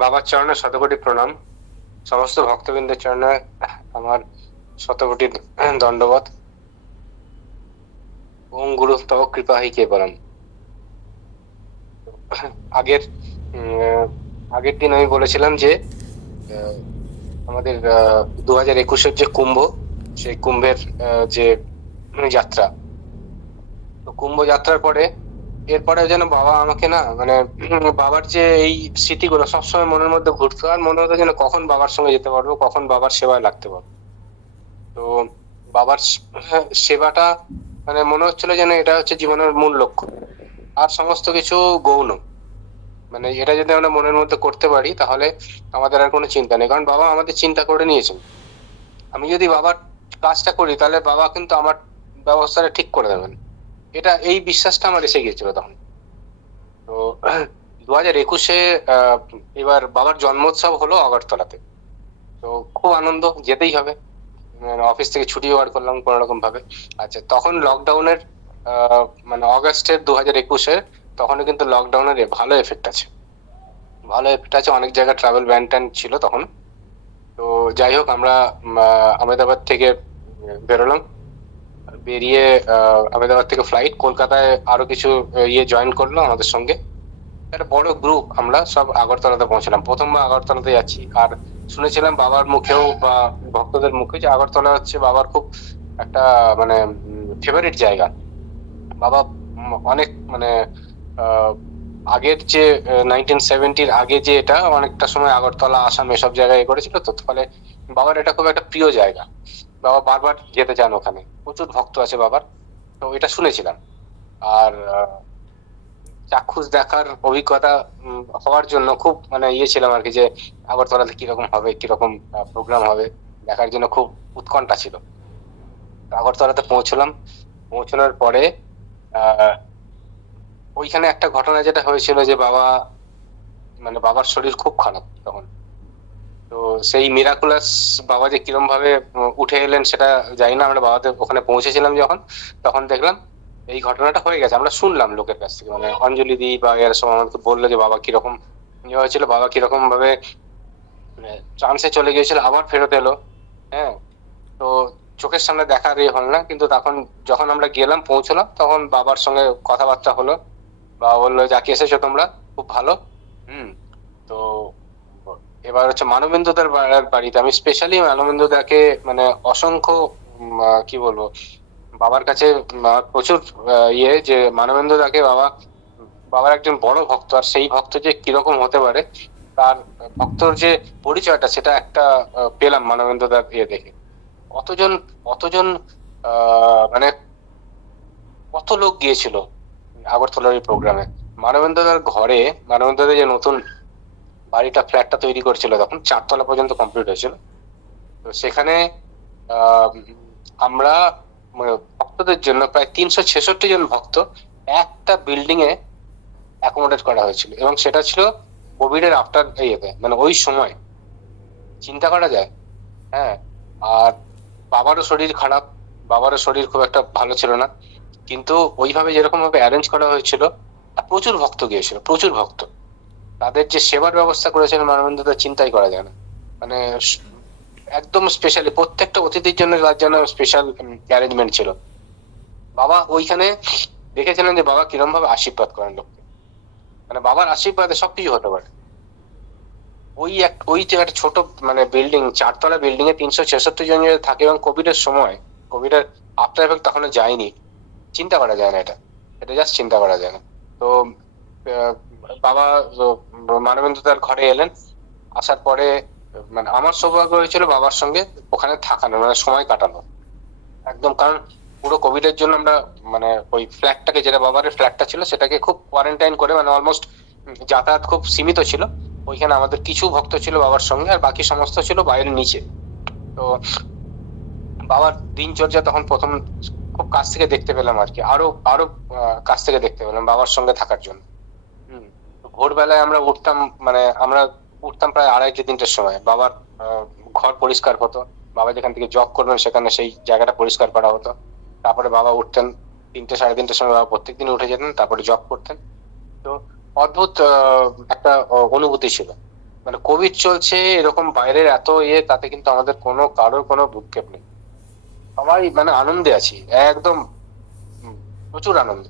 বাবার চরণে শতকোটি প্রণাম। সমস্ত ভক্তবৃন্দের চরণে আমার শতকোটি দণ্ডবত ওম গুরু, তব কৃপা, হি কেবলম আগের আগের দিন আমি বলেছিলাম যে আমাদের দু হাজার একুশের যে কুম্ভ, সেই কুম্ভের যে যাত্রা। তো কুম্ভ যাত্রার পরে এরপরে যেন বাবা আমাকে না মানে বাবার যে এই স্মৃতিগুলো সবসময় মনের মধ্যে ঘুরতো আর মনে হতো যেন কখন বাবার সঙ্গে যেতে পারব কখন বাবার সেবায় লাগতে পারব। তো বাবার হ্যাঁ, সেবাটা মানে মনে হচ্ছিল যেন এটা হচ্ছে জীবনের মূল লক্ষ্য। আর সমস্ত কিছু গৌণ। মানে এটা যদি আমরা মনের মধ্যে করতে পারি তাহলে আমাদের আর কোনো চিন্তা নেই। কারণ বাবা আমাদের চিন্তা করে নিয়েছেন। আমি যদি বাবার কাজটা করি তাহলে বাবা কিন্তু আমার ব্যবস্থাটা ঠিক করে দেবেন। এটা এই বিশ্বাসটা আমার এসে গিয়েছিল তখন। তো দু হাজার একুশে এবার বাবার জন্মোৎসব হলো আগরতলাতে। তো খুব আনন্দ, যেতেই হবে। মানে অফিস থেকে ছুটি বার করলাম কোনো রকম ভাবে। আচ্ছা তখন লকডাউনের মানে অগাস্টের দু হাজার একুশে তখনও কিন্তু লকডাউনের ভালো এফেক্ট আছে। ভালো এফেক্ট আছে, অনেক জায়গায় ট্রাভেল ব্যান ট্যান ছিল তখন। তো যাই হোক, আমরা আহমেদাবাদ থেকে বেরোলাম। বেরিয়ে আহ, আহমেদাবাদ থেকে ফ্লাইট কলকাতায় আরও কিছু ইয়ে জয়েন করল আমাদের সঙ্গে। একটা বড় গ্রুপ আমরা সব আগরতলাতে পৌঁছলাম। প্রথমবার আগরতলাতে যাচ্ছি। আর শুনেছিলাম বাবার মুখেও বা ভক্তদের মুখে যে আগরতলা হচ্ছে বাবার খুব একটা মানে ফেভারিট জায়গা। বাবা অনেক মানে আগের যে নাইনটিন সেভেন্টির আগে যে এটা অনেকটা সময় আগরতলা আসাম এসব জায়গায় করেছিল। তো ফলে বাবার এটা খুব একটা প্রিয় জায়গা। বাবা বারবার যেতে চান ওখানে। প্রচুর ভক্ত আছে বাবার। তো এটা শুনেছিলাম। আর চাক্ষুষ দেখার অভিজ্ঞতা হওয়ার জন্য খুব মানে ইয়ে ছিলাম আর কি যে, আগরতলাতে কীরকম হবে, কীরকম প্রোগ্রাম হবে, দেখার জন্য খুব উৎকণ্ঠা ছিল। আগরতলাতে পৌঁছলাম। পৌঁছানোর পরে ওইখানে একটা ঘটনা যেটা হয়েছিল যে বাবা মানে বাবার শরীর খুব খারাপ তখন। তো সেই মিরাকুলাস বাবা যে কিরম ভাবে উঠে এলেন সেটা জানি না। আমরা বাবাতে ওখানে পৌঁছেছিলাম যখন, তখন দেখলাম এই ঘটনাটা হয়ে গেছে। আমরা শুনলাম লোকের কাছ থেকে। মানে অঞ্জলি দি বা এর সময় আমাকে বলল যে বাবা কীরকম ইয়ে হয়েছিল, বাবা কীরকম ভাবে চান্সে চলে গিয়েছিল, আবার ফেরত এলো। হ্যাঁ তো চোখের সামনে দেখার ইয়ে হল না। কিন্তু তখন যখন আমরা গেলাম, পৌঁছলাম, তখন বাবার সঙ্গে কথাবার্তা হলো। বাবা বলল, যাকে এসেছ তোমরা? খুব ভালো। হুম, তো এবার হচ্ছে মানবেন্দ্রদার বাড়িতে, আমি স্পেশালি মানবেন্দ্রদাকে মানে অসংখ্য কি বলব, বাবার কাছে প্রচুর ইয়ে যে মানবেন্দ্রদাকে বাবা, বাবার একজন বড় ভক্ত, আর সেই ভক্ত যে কীরকম হতে পারে, তার ভক্তর যে পরিচয়টা, সেটা একটা পেলাম মানবেন্দ্রদার ইয়ে দেখে। কতজন কতজন মানে কত লোক গিয়েছিল আগরতলার এই প্রোগ্রামে মানবেন্দ্রদার ঘরে, মানবেন্দ্রদার যে নতুন বাড়িটা, ফ্ল্যাটটা তৈরি করছিল তখন, চারতলা পর্যন্ত কমপ্লিট হয়েছিল। তো সেখানে আমরা মানে ভক্তদের জন্য প্রায় তিনশো ছেষট্টি জন ভক্ত একটা বিল্ডিং এ অ্যাকোমোডেট করা হয়েছিল। এবং সেটা ছিল কোভিড এর আফটার ইয়েতে মানে ওই সময়। চিন্তা করা যায় হ্যাঁ আর বাবারও শরীর খারাপ, বাবারও শরীর খুব একটা ভালো ছিল না। কিন্তু ওইভাবে যেরকম ভাবে অ্যারেঞ্জ করা হয়েছিল প্রচুর ভক্ত গিয়েছিল, প্রচুর ভক্ত। তাদের যে সেবার ব্যবস্থা করেছিলেন মানবেন্দ্রদা চিন্তাই করা যায় না। মানে একদম স্পেশালি প্রত্যেকটা অতিথির জন্য তার জন্য স্পেশাল অ্যারেঞ্জমেন্ট ছিল। বাবা ওইখানে দেখেছিলেন যে বাবা কিরম ভাবে আশীর্বাদ করেন লোককে। মানে বাবার আশীর্বাদে সবকিছু হতে পারে। ওই এক, ওই যে একটা ছোট মানে বিল্ডিং চারতলা বিল্ডিং এ তিনশো ছেষট্টি জন থাকে এবং কোভিড এর সময় কোভিড এর আফটার এফেক্ট তখনও যায়নি। চিন্তা করা যায় না এটা। এটা জাস্ট চিন্তা করা যায় না। তো বাবা মানবেন্দ্র তার ঘরে এলেন। আসার পরে মানে আমার সৌভাগ্য হয়েছিল বাবার সঙ্গে ওখানে থাকানো মানে সময় কাটানো। একদম, কারণ পুরো কোভিড এর জন্য আমরা মানে ওই ফ্ল্যাটটাকে যেটা বাবার ফ্ল্যাটটা ছিল, সেটাকে খুব কোয়ারেন্টাইন করে মানে অলমোস্ট যাতায়াত খুব সীমিত ছিল। ওইখানে আমাদের কিছু ভক্ত ছিল বাবার সঙ্গে, আর বাকি সমস্ত ছিল বাইরের নিচে। তো বাবার দিনচর্যা তখন প্রথম খুব কাছ থেকে দেখতে পেলাম আর কি। আরও আরও কাছ থেকে দেখতে পেলাম বাবার সঙ্গে থাকার জন্য। ভোরবেলায় আমরা উঠতাম মানে আমরা উঠতাম প্রায় আড়াইটে তিনটের সময়। বাবার ঘর পরিষ্কার হতো। বাবা যেখান থেকে জব করবেন সেখানে সেই জায়গাটা পরিষ্কার করা হতো। তারপরে বাবা উঠতেন তিনটে, সাড়ে তিনটের সময় বাবা প্রত্যেকদিন উঠে যেতেন, তারপরে জব করতেন। তো অদ্ভুত একটা অনুভূতি ছিল। মানে কোভিড চলছে, এরকম বাইরের এত ইয়ে তাতে কিন্তু আমাদের কোনো, কারোর কোনো ভূক্ষেপ নেই। সবাই মানে আনন্দে আছি, একদম প্রচুর আনন্দ।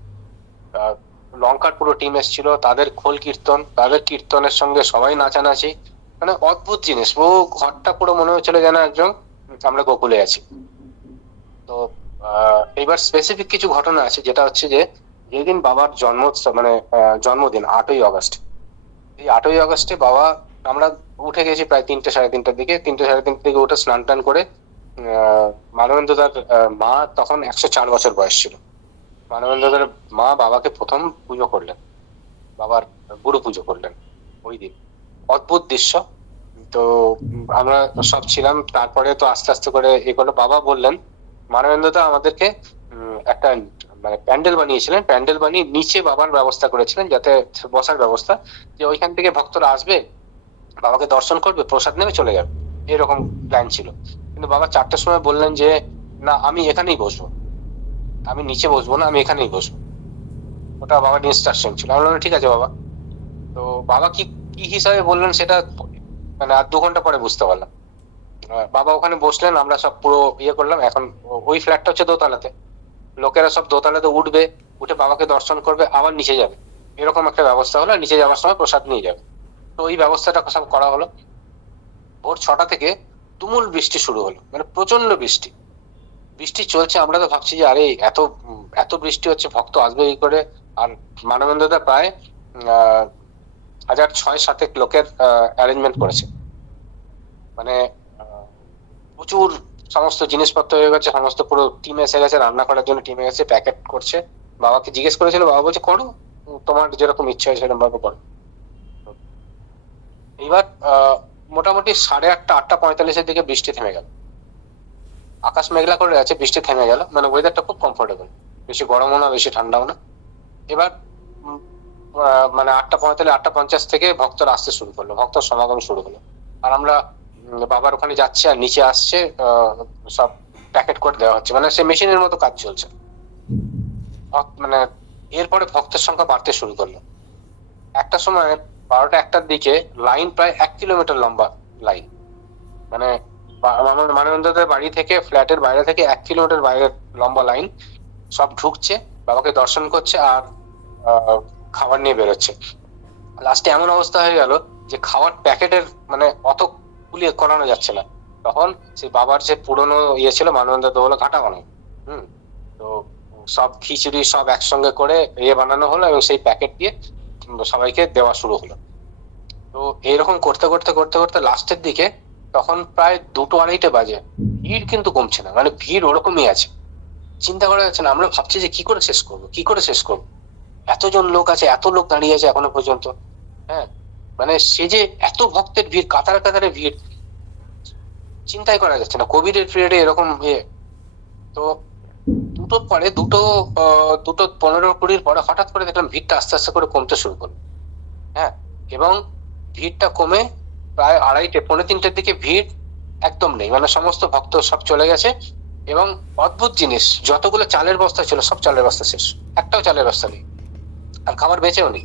লঙ্কার পুরো টিম এসেছিল তাদের খোল কীর্তন তাদের কীর্তনের সঙ্গে সবাই নাচানাচি। মানে অদ্ভুত জিনিস ও ঘরটা পুরো মনে হচ্ছিল যেন একজন আমরা গোকুলে আছি। তো এবার স্পেসিফিক কিছু ঘটনা আছে যেটা হচ্ছে যে যেদিন বাবার জন্মোৎসব মানে জন্মদিন আটই আগস্ট এই আটই আগস্টে বাবা আমরা উঠে গেছি প্রায় তিনটে সাড়ে তিনটার দিকে তিনটে সাড়ে তিনটার দিকে উঠে স্নান টান করে মানবেন্দ্র দার আহ, মা তখন একশো চার বছর বয়স ছিল। মানবেন্দ্র দার মা বাবাকে প্রথম পুজো করলেন। বাবার গুরু পুজো করলেন ওই দিন। অদ্ভুত দৃশ্য। তো আমরা সব ছিলাম, তারপরে তো আস্তে আস্তে করে এ করল। বাবা বললেন মানবেন্দ্র দা আমাদেরকে একটা মানে প্যান্ডেল বানিয়েছিলেন। প্যান্ডেল বানিয়ে নিচে বাবার ব্যবস্থা করেছিলেন, যাতে বসার ব্যবস্থা। যে ওইখান থেকে ভক্তরা আসবে, বাবাকে দর্শন করবে, প্রসাদ নেবে, চলে যাবে। এরকম প্ল্যান ছিল। কিন্তু বাবা চারটার সময় বললেন যে, না, আমি এখানেই বসবো। আমি নিচে বসবো না, আমি এখানেই বসবো। ওটা বাবার ইনস্ট্রাকশন ছিল। আমি ঠিক আছে বাবা। তো বাবা কি কি হিসাবে বললেন সেটা মানে আর দু ঘণ্টা পরে বুঝতে পারলাম। বাবা ওখানে বসলেন, আমরা সব পুরো ইয়ে করলাম। এখন ওই ফ্ল্যাটটা হচ্ছে দোতলাতে। লোকেরা সব দোতলাতে উঠবে, উঠে বাবাকে দর্শন করবে, আবার নিচে যাবে। এরকম একটা ব্যবস্থা হলো, নিচে যাওয়ার সময় প্রসাদ নিয়ে যাবে। তো ওই ব্যবস্থাটা সব করা হলো। ভোর ছটা থেকে তুমুল বৃষ্টি শুরু হলো। মানে প্রচণ্ড বৃষ্টি। বৃষ্টি চলছে, আমরা তো ভাবছি যে, আরে, এত এত বৃষ্টি হচ্ছে, ভক্ত আসবে কি করে? আর মানবেন্দ্রদা প্রায় হাজার ছয় সাতেক লোকের অ্যারেঞ্জমেন্ট করেছে। মানে প্রচুর সমস্ত জিনিসপত্র হয়ে গেছে, সমস্ত পুরো টিম এসে গেছে, রান্না করার জন্য টিমে গেছে প্যাকেট করছে। বাবাকে জিজ্ঞেস করেছিল, বাবা বলছে, করো, তোমার যেরকম ইচ্ছা হয় সেরকম ভাবে করো। এইবার মোটামুটি সাড়ে আটটা আটটা পঁয়তাল্লিশের দিকে বৃষ্টি থেমে গেল। আকাশ মেঘলা করে আছে, বৃষ্টি থেমে গেল। মানে ওয়েদারটা খুব কমফোর্টেবল বেশি গরমও না, বেশি ঠান্ডাও না। এবার মানে আটটা পঁয়তাল্লিশ, আটটা পঞ্চাশ থেকে ভক্তরা আসতে শুরু করল, ভক্তর সমাগম শুরু হলো। আর আমরা বাবার ওখানে যাচ্ছে আর নিচে আসছে সব প্যাকেট করে দেওয়া হচ্ছে। মানে সে মেশিনের মতো কাজ চলছে। ভক্ত- মানে এরপরে ভক্তের সংখ্যা বাড়তে শুরু করল। একটা সময় বারোটা একটার দিকে লাইন প্রায় এক কিলোমিটার লম্বা লাইন মানে আমার মানবেন্দ্রদের বাড়ি থেকে ফ্ল্যাটের বাইরে থেকে এক কিলোমিটার বাইরে লম্বা লাইন সব ঢুকছে, বাবাকে দর্শন করছে আর খাবার নিয়ে বেরোচ্ছে। লাস্টে এমন অবস্থা হয়ে গেল যে খাওয়ার প্যাকেটের মানে অত গুলিয়ে করানো যাচ্ছে না। তখন সেই বাবার যে পুরনো ইয়ে ছিল মানবেন্দ্র দোহলো ঘাটা বানানো। হুম? তো সব খিচুড়ি সব একসঙ্গে করে ইয়ে বানানো হলো এবং সেই প্যাকেট দিয়ে সবাইকে দেওয়া শুরু হলো। তো এরকম করতে করতে করতে করতে লাস্টের দিকে তখন প্রায় দুটো আড়াইটে বাজে। ভিড় কিন্তু কমছে না মানে ভিড় ওরকমই আছে। চিন্তা করা যাচ্ছে না, আমরা ভাবছি যে কি করে শেষ করব, কি করে শেষ করব? এতজন লোক আছে, এত লোক দাঁড়িয়ে আছে এখনও পর্যন্ত হ্যাঁ? মানে সে যে এত ভক্তের ভিড়, কাতার কাতারে ভিড়, চিন্তাই করা যাচ্ছে না। কোভিড এর পিরিয়ডে এরকম ইয়ে। তো দুটোর পরে, দুটো দুটো পনেরো কুড়ির পরে হঠাৎ করে দেখলাম ভিড়টা আস্তে আস্তে করে কমতে শুরু করল হ্যাঁ? এবং ভিড়টা কমে প্রায় আড়াইটে, পৌনে তিনটের দিকে ভিড় একদম নেই। মানে সমস্ত ভক্ত সব চলে গেছে এবং অদ্ভুত জিনিস, যতগুলো চালের বস্তা ছিল সব চালের বস্তা শেষ। একটাও চালের বস্তা নেই। আর খাবার বেঁচেও নেই।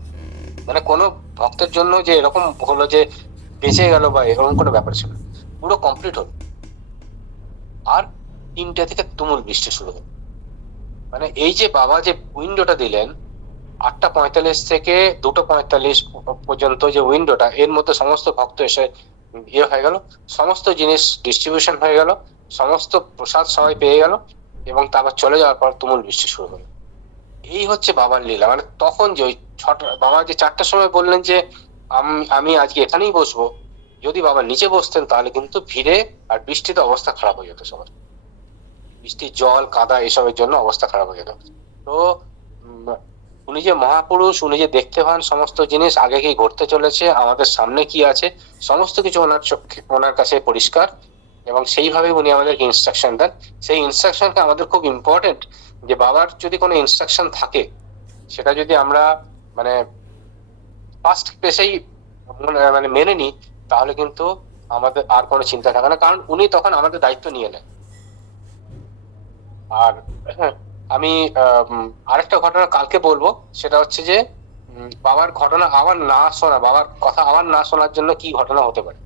মানে কোনো ভক্তের জন্য যে এরকম হলো যে বেঁচে গেল বা এরকম কোনো ব্যাপার ছিল পুরো কমপ্লিট হলো। আর তিনটে থেকে তুমুল বৃষ্টি শুরু হলো। মানে এই যে বাবা যে উইন্ডোটা দিলেন আটটা পঁয়তাল্লিশ থেকে দুটো পঁয়তাল্লিশ পর্যন্ত যে উইন্ডোটা এর মধ্যে সমস্ত ভক্ত এসে ইয়ে হয়ে গেল, সমস্ত জিনিস ডিস্ট্রিবিউশন হয়ে গেল, সমস্ত প্রসাদ সবাই পেয়ে গেল এবং তারপর চলে যাওয়ার পর তুমুল বৃষ্টি শুরু হলো। এই হচ্ছে বাবার লীলা। মানে তখন যে ওই ছটা, বাবা যে চারটার সময় বললেন যে আমি আজকে এখানেই বসবো। যদি বাবা নিচে বসতেন তাহলে কিন্তু ভিড়ে আর বৃষ্টিতে অবস্থা খারাপ হয়ে যেত সবার। বৃষ্টির জল, কাদা এসবের জন্য অবস্থা খারাপ হয়ে যেত। তো উনি যে মহাপুরুষ, উনি যে দেখতে পান সমস্ত জিনিস, আগে কি ঘটতে চলেছে, আমাদের সামনে কি আছে, সমস্ত কিছু ওনার চোখে, ওনার কাছে পরিষ্কার এবং সেইভাবে উনি আমাদেরকে ইনস্ট্রাকশন দেন। সেই ইনস্ট্রাকশনটা আমাদের খুব ইম্পর্টেন্ট যে বাবার যদি কোনো ইনস্ট্রাকশন থাকে, সেটা যদি আমরা মানে ফার্স্ট পেসেই মানে মেনে নিই, তাহলে কিন্তু আমাদের আর কোনো চিন্তা থাকে না। কারণ উনি তখন আমাদের দায়িত্ব নিয়ে নেন। আর আমি আরেকটা ঘটনা কালকে বলব। সেটা হচ্ছে যে বাবার ঘটনা আবার না শোনা, বাবার কথা আবার না শোনার জন্য কি ঘটনা হতে পারে?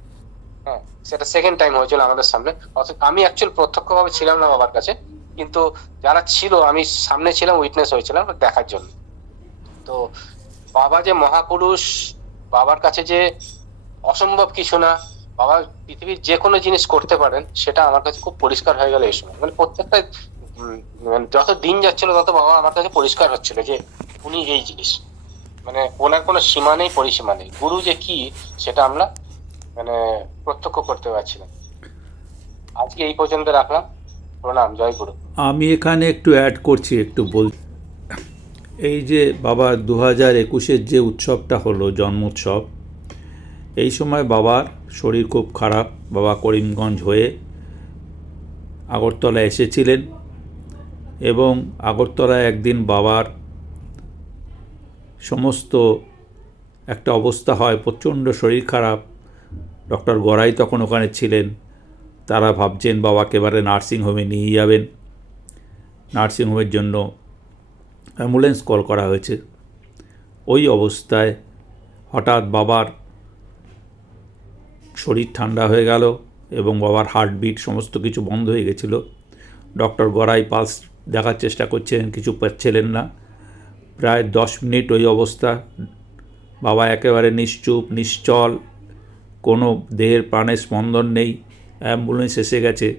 হ্যাঁ সেটা সেকেন্ড টাইম হয়েছিল আমাদের সামনে। অর্থাৎ আমি অ্যাকচুয়াল প্রত্যক্ষভাবে ছিলাম না বাবার কাছে, কিন্তু যারা ছিল, আমি সামনে ছিলাম উইটনেস হয়েছিলাম দেখার জন্য। তো বাবা যে মহাপুরুষ, বাবার কাছে যে অসম্ভব কিছু না, বাবা পৃথিবীর যে কোনো জিনিস করতে পারেন, সেটা আমার কাছে খুব পরিষ্কার হয়ে গেল এই সময়। মানে প্রত্যেকটা মানে যত দিন যাচ্ছিল, তত বাবা আমার কাছে পরিষ্কার হচ্ছিল যে, উনি এই জিনিস। মানে ওনার কোনো সীমা নেই, পরিসীমা নেই। গুরু যে কি, সেটা আমরা মানে প্রত্যক্ষ করতে পারছিলাম আজকে এই পর্যন্ত রাখলাম। প্রণাম, জয় গুরু। আমি এখানে একটু অ্যাড করছি, একটু বল, এই যে বাবা দু হাজার একুশের যে উৎসবটা হলো, জন্মোৎসব, এই সময় বাবার শরীর খুব খারাপ। বাবা করিমগঞ্জ হয়ে আগরতলা এসেছিলেন। এবং আগরতলায় একদিন বাবার সমস্ত একটা অবস্থা হয়, প্রচণ্ড শরীর খারাপ। ডক্টর গড়াই তখন ওখানে ছিলেন। তারা ভাবছেন বাবাকে এবারে নার্সিংহোমে নিয়ে যাবেন। নার্সিংহোমের জন্য অ্যাম্বুলেন্স কল করা হয়েছে। ওই অবস্থায় হঠাৎ বাবার শরীর ঠান্ডা হয়ে গেল এবং বাবার হার্টবিট সমস্ত কিছু বন্ধ হয়ে গেছিল। ডক্টর গড়াই পালস দেখার চেষ্টা করছিলেন কিছু পাচ্ছিলেন না। প্রায় দশ মিনিট ওই অবস্থা। বাবা একেবারে নিশ্চুপ, নিশ্চল, কোনো দেহের প্রাণের স্পন্দন নেই। অ্যাম্বুলেন্স এসে গেছে।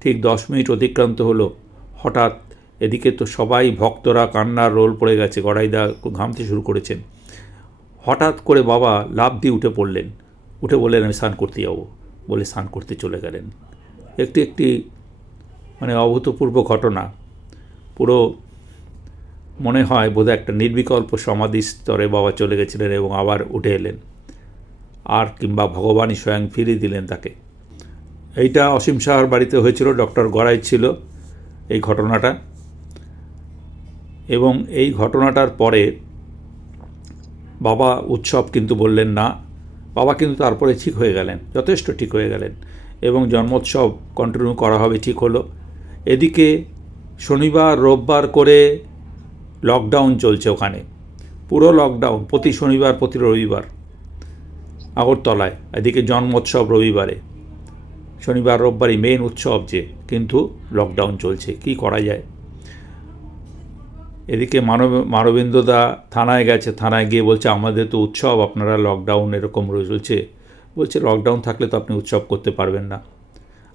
ঠিক দশ মিনিট অতিক্রান্ত হলো। হঠাৎ এদিকে তো সবাই ভক্তরা, কান্নার রোল পড়ে গেছে, গড়াইদা ঘামতে শুরু করেছেন। হঠাৎ করে বাবা লাভ দিয়ে উঠে পড়লেন। উঠে বললেন, আমি স্নান করতে যাব। বলে স্নান করতে চলে গেলেন। একটি একটি মানে অভূতপূর্ব ঘটনা। পুরো মনে হয় বোধহয় একটা নির্বিকল্প সমাধি স্তরে বাবা চলে গেছিলেন এবং আবার উঠে এলেন। আর কিংবা ভগবানই স্বয়ং ফিরিয়ে দিলেন তাকে। এইটা অসীম সাহার বাড়িতে হয়েছিল, ডক্টর গড়াই ছিল এই ঘটনাটা। এবং এই ঘটনাটার পরে বাবা উৎসব কিন্তু বললেন, না, বাবা কিন্তু তারপরে ঠিক হয়ে গেলেন, যথেষ্ট ঠিক হয়ে গেলেন এবং জন্মোৎসব কন্টিনিউ করা হবে, ঠিক হলো। এদিকে শনিবার, রোববার করে লকডাউন চলছে ওখানে। পুরো লকডাউন প্রতি শনিবার, প্রতি রবিবার। আগরতলায়, এদিকে জন্মোৎসব রবিবারে। শনিবার, রোববারই মেন উৎসব যে, কিন্তু লকডাউন চলছে। কি করা যায়? এদিকে মানব মানবেন্দ্রদা থানায় গেছে, থানায় গিয়ে বলছে, আমাদের তো উৎসব, আপনারা লকডাউন এরকম রয়ে চলছে। বলছে লকডাউন থাকলে তো আপনি উৎসব করতে পারবেন না।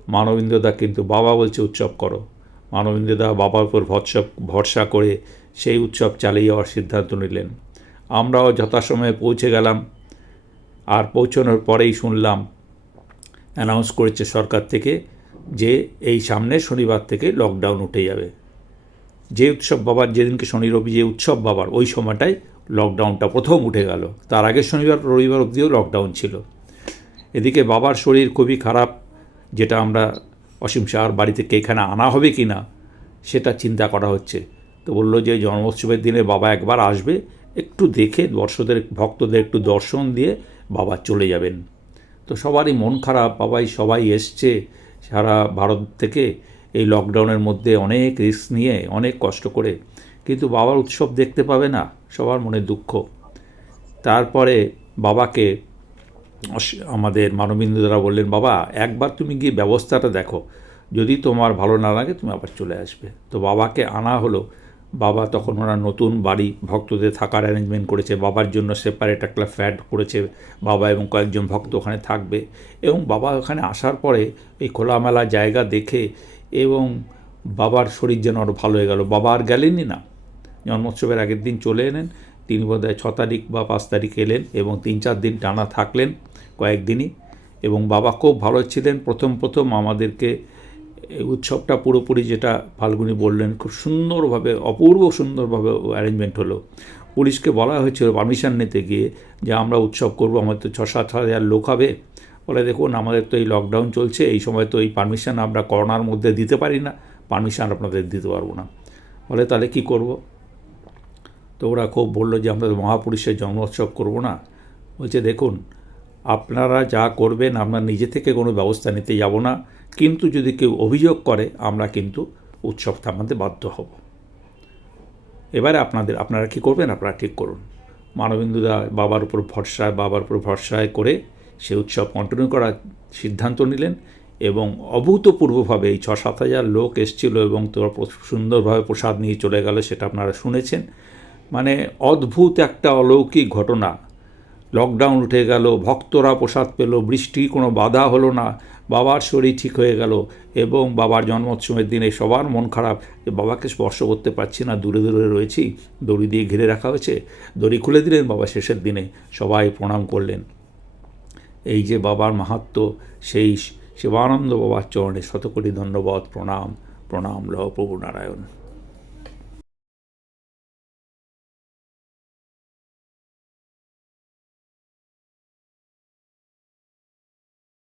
মানবেন্দ্রদা কিন্তু বাবা বলছে, উৎসব করো। মানবেন্দ্রদা বাবার উপর ভরসা ভরসা করে সেই উৎসব চালিয়ে যাওয়ার সিদ্ধান্ত নিলেন। আমরাও যথাসময়ে পৌঁছে গেলাম আর পৌঁছানোর পরেই শুনলাম অ্যানাউন্স করেছে সরকার থেকে যে এই সামনে শনিবার থেকে লকডাউন উঠে যাবে। যে উৎসব বাবার, যেদিনকে শনি রবি যে উৎসব বাবার, ওই সময়টায় লকডাউনটা প্রথম উঠে গেল। তার আগে শনিবার, রবিবার অবধিও লকডাউন ছিল। এদিকে বাবার শরীর খুবই খারাপ, যেটা আমরা অসীম শাহর বাড়ি থেকে এখানে আনা হবে কি না, সেটা চিন্তা করা হচ্ছে। তো বলল যে, জন্মোৎসবের দিনে বাবা একবার আসবে, একটু দেখে দর্শকদের, ভক্তদের একটু দর্শন দিয়ে বাবা চলে যাবেন। তো সবারই মন খারাপ, বাবাই সবাই এসছে, সারা ভারত থেকে এই লকডাউনের মধ্যে অনেক রিস্ক নিয়ে, অনেক কষ্ট করে। কিন্তু বাবার উৎসব দেখতে পাবে না, সবার মনে দুঃখ। তারপরে বাবাকে আমাদের মানবিন্দুদারা বললেন, বাবা, একবার তুমি গিয়ে ব্যবস্থাটা দেখো। যদি তোমার ভালো না লাগে, তুমি আবার চলে আসবে। তো বাবাকে আনা হলো। বাবা তখন ওরা নতুন বাড়ি, ভক্তদের থাকার অ্যারেঞ্জমেন্ট করেছে। বাবার জন্য সেপারেট একটা ফ্ল্যাট করেছে। বাবা এবং কয়েকজন ভক্ত ওখানে থাকবে। এবং বাবা ওখানে আসার পরে এই খোলামেলা জায়গা দেখে এবং বাবার শরীর যেন আরও ভালো হয়ে গেল। বাবা আর গেলেনই না। জন্মোৎসবের আগের দিন চলে এলেন। তিনি বোধহয় ছ তারিখ বা পাঁচ তারিখ এলেন এবং তিন চার দিন টানা থাকলেন কয়েকদিনই এবং বাবা খুব ভালো ছিলেন। প্রথম প্রথম আমাদেরকে উৎসবটা পুরোপুরি যেটা ফাল্গুনি বললেন, খুব সুন্দরভাবে, অপূর্ব সুন্দরভাবে অ্যারেঞ্জমেন্ট হলো। পুলিশকে বলা হয়েছিল পারমিশন নিতে গিয়ে যে আমরা উৎসব করব, আমাদের তো ছ সাত হাজার লোক হবে। বলে দেখুন, আমাদের তো এই লকডাউন চলছে, এই সময় তো এই পারমিশন আমরা করোনার মধ্যে দিতে পারি না পারমিশন আপনাদের দিতে পারব না। বলে তাহলে কি করব? তো ওরা খুব বলল যে, আমরা মহাপুরুষের জন্মোৎসব করব না। বলছে, দেখুন, আপনারা যা করবেন, আমরা নিজে থেকে কোনো ব্যবস্থা নিতে যাব না। কিন্তু যদি কেউ অভিযোগ করে, আমরা কিন্তু উৎসব থামাতে বাধ্য হব। এবারে আপনাদের, আপনারা কি করবেন? আপনারা ঠিক করুন। মানবেন্দুদা বাবার উপর ভরসায় বাবার উপর ভরসায় করে সে উৎসব কন্টিনিউ করার সিদ্ধান্ত নিলেন এবং অভূতপূর্বভাবে এই ছ সাত হাজার লোক এসেছিল এবং তোরা সুন্দরভাবে প্রসাদ নিয়ে চলে গেল, সেটা আপনারা শুনেছেন। মানে অদ্ভুত একটা অলৌকিক ঘটনা। লকডাউন উঠে গেল, ভক্তরা প্রসাদ পেল, বৃষ্টি, কোনো বাধা হলো না, বাবার শরীর ঠিক হয়ে গেল এবং বাবার জন্মোৎসবের দিনে সবার মন খারাপ। যে বাবাকে স্পর্শ করতে পারছি না, দূরে দূরে রয়েছি, দড়ি দিয়ে ঘিরে রাখা হয়েছে, দড়ি খুলে দিলেন বাবা শেষের দিনে, সবাই প্রণাম করলেন। এই যে বাবার মাহাত্ম, সেই শিবানন্দ বাবার চরণে শতকোটি ধন্যবাদ, প্রণাম প্রণাম লহ প্রভু নারায়ণ।